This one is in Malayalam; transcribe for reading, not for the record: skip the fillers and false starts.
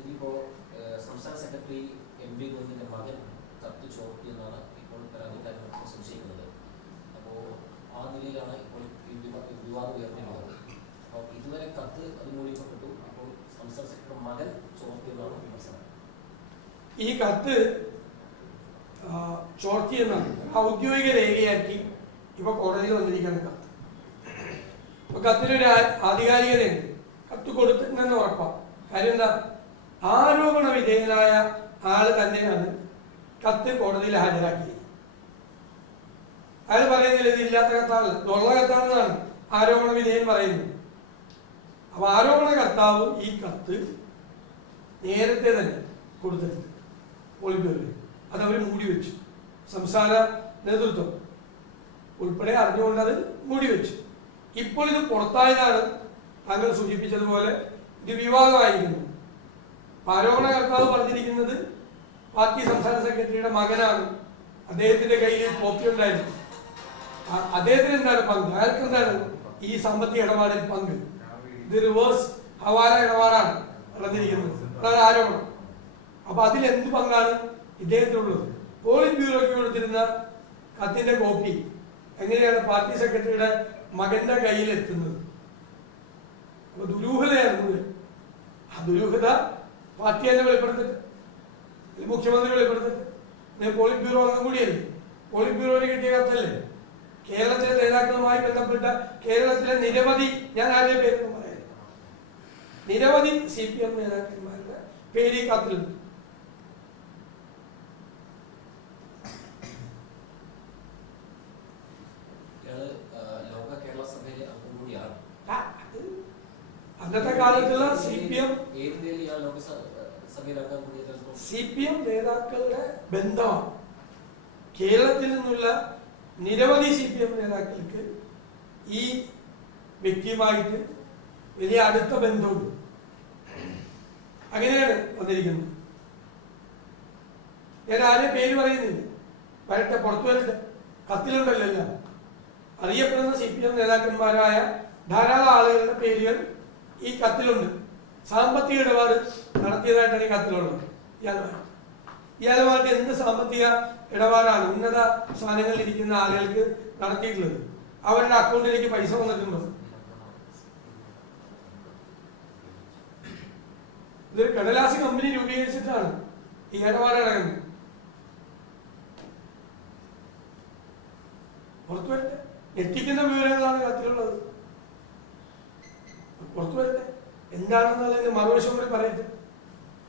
ഇതിപ്പോൾ സംസ്ഥാന സെക്രട്ടറി എം വി ഗോവിന്ദന്റെ മകൻ കത്ത് ചോർത്തിയെന്നാണ് ഇപ്പോൾ പരാതിക്കാരൻ സംശയിക്കുന്നത്. അപ്പോൾ ആ നിലയിലാണ് ഇപ്പോൾ ഈ വിവാദം ഉയർന്നിട്ടുള്ളത്. അപ്പോൾ ഇതുവരെ കത്ത് അനുമോദിക്കപ്പെട്ടു. അപ്പോൾ സംസ്ഥാന സെക്രട്ടറി മകൻ ചോർത്തിയെന്നാണ് വിമർശനം. ഈ കത്ത് ചോർത്തിയെന്നാണ് ഔദ്യോഗിക രേഖയാക്കി ഇപ്പൊ കോടതിയിൽ വന്നിരിക്കുന്ന കത്ത്. അപ്പൊ കത്തിനൊരു ആധികാരികതയുണ്ട്. കത്ത് കൊടുത്തിട്ടുണ്ടെന്ന് ഉറപ്പാണ്. കാര്യം എന്താ, ആരോപണ വിധേയനായ ആള് തന്നെയാണ് കത്ത് കോടതിയിൽ ഹാജരാക്കിയത്. അയാൾ പറയുന്നില്ല ഇത് ഇല്ലാത്ത കത്താണ്, ഉള്ള കത്താണെന്നാണ് ആരോപണ വിധേയൻ പറയുന്നത്. അപ്പൊ ആരോപണ കർത്താവ് ഈ കത്ത് നേരത്തെ തന്നെ കൊടുത്തിട്ടുണ്ട് പോളിറ്റ് ബ്യൂറോയിൽ. അതവർ മൂടി വെച്ചു. സംസ്ഥാന നേതൃത്വം ഉൾപ്പെടെ അറിഞ്ഞുകൊണ്ട് അത് മൂടി വെച്ചു. ഇപ്പോൾ ഇത് പുറത്തായതാണ് താങ്കൾ സൂചിപ്പിച്ചതുപോലെ ഇത് വിവാദമായിരിക്കുന്നു. ആരോപണ കർത്താവ് പറഞ്ഞിരിക്കുന്നത് പാർട്ടി സംസ്ഥാന സെക്രട്ടറിയുടെ മകനാണ്, അദ്ദേഹത്തിന്റെ കയ്യിൽ കോപ്പി ഉണ്ടായിരുന്നു, അദ്ദേഹത്തിന് എന്താണ് പങ്ക്, അയാൾക്ക് എന്താണ് ഈ സാമ്പത്തിക ഇടപാടിൽ പങ്ക്, ഇത് റിവേഴ്സ് ഹവാല ഇടപാടാണ് നടന്നിരിക്കുന്നത്, അതാണ് ആരോപണം. അപ്പൊ അതിൽ എന്ത് പങ്കാണ് ഇദ്ദേഹത്തിനുള്ളത്? പോളിറ്റ് ബ്യൂറോയ്ക്ക് കൊടുത്തിരുന്ന കത്തിന്റെ കോപ്പി എങ്ങനെയാണ് പാർട്ടി സെക്രട്ടറിയുടെ മകന്റെ കയ്യിൽ എത്തുന്നത്? അപ്പൊ ദുരൂഹതയാണ് മുഴുവൻ. ആ ദുരൂഹത പാർട്ടി തന്നെ വെളിപ്പെടുത്തിട്ട്, മുഖ്യമന്ത്രി വെളിപ്പെടുത്തിട്ട്, പോളിറ്റ് ബ്യൂറോ അംഗം കൂടിയല്ലേ, പോളിറ്റ് ബ്യൂറോയിൽ കിട്ടിയ കത്തല്ലേ. കേരളത്തിലെ നേതാക്കളുമായി ബന്ധപ്പെട്ട കേരളത്തിലെ നിരവധി, ഞാൻ ആരെയും പേരൊന്നും പറയാനില്ല, നിരവധി CPM നേതാക്കന്മാരുടെ പേര് ഈ കത്തിലുണ്ട്. അന്നത്തെ കാലത്തുള്ള CPM നേതാക്കളുടെ ബന്ധമാണ്. കേരളത്തിൽ നിന്നുള്ള നിരവധി CPM നേതാക്കൾക്ക് ഈ വ്യക്തിയുമായിട്ട് വലിയ അടുത്ത ബന്ധമുണ്ട്. അങ്ങനെയാണ് വന്നിരിക്കുന്നത്. ഞാൻ ആരെയും പേര് പറയുന്നില്ല, വരട്ടെ, പുറത്തു വരട്ടെ. കത്തിലുണ്ടല്ലോ എല്ലാം. അറിയപ്പെടുന്ന CPM നേതാക്കന്മാരായ ധാരാളം ആളുകളുടെ പേരുകൾ ഈ കത്തിലുണ്ട്. സാമ്പത്തിക ഇടപാട് നടത്തിയതായിട്ടാണ് ഈ കത്തിലുള്ളത്. ഇയാളുമായിട്ട് എന്ത് സാമ്പത്തിക ഇടപാടാണ് ഉന്നത സ്ഥാനങ്ങളിൽ ഇരിക്കുന്ന ആളുകൾക്ക് നടത്തിയിട്ടുള്ളത്? അവരുടെ അക്കൗണ്ടിലേക്ക് പൈസ വന്നിട്ടുണ്ടോ? ഇതൊരു കടലാസ് കമ്പനി രൂപീകരിച്ചിട്ടാണ് ഈ ഇടപാട് നടക്കുന്നത്. പുറത്തു വരട്ടെ, എത്തിക്കുന്ന വിവരങ്ങളാണ് കത്തിലുള്ളത്. പുറത്തു വരട്ടെ, എന്താണെന്നുള്ളതിന് മറുവശം കൂടി പറയട്ടെ.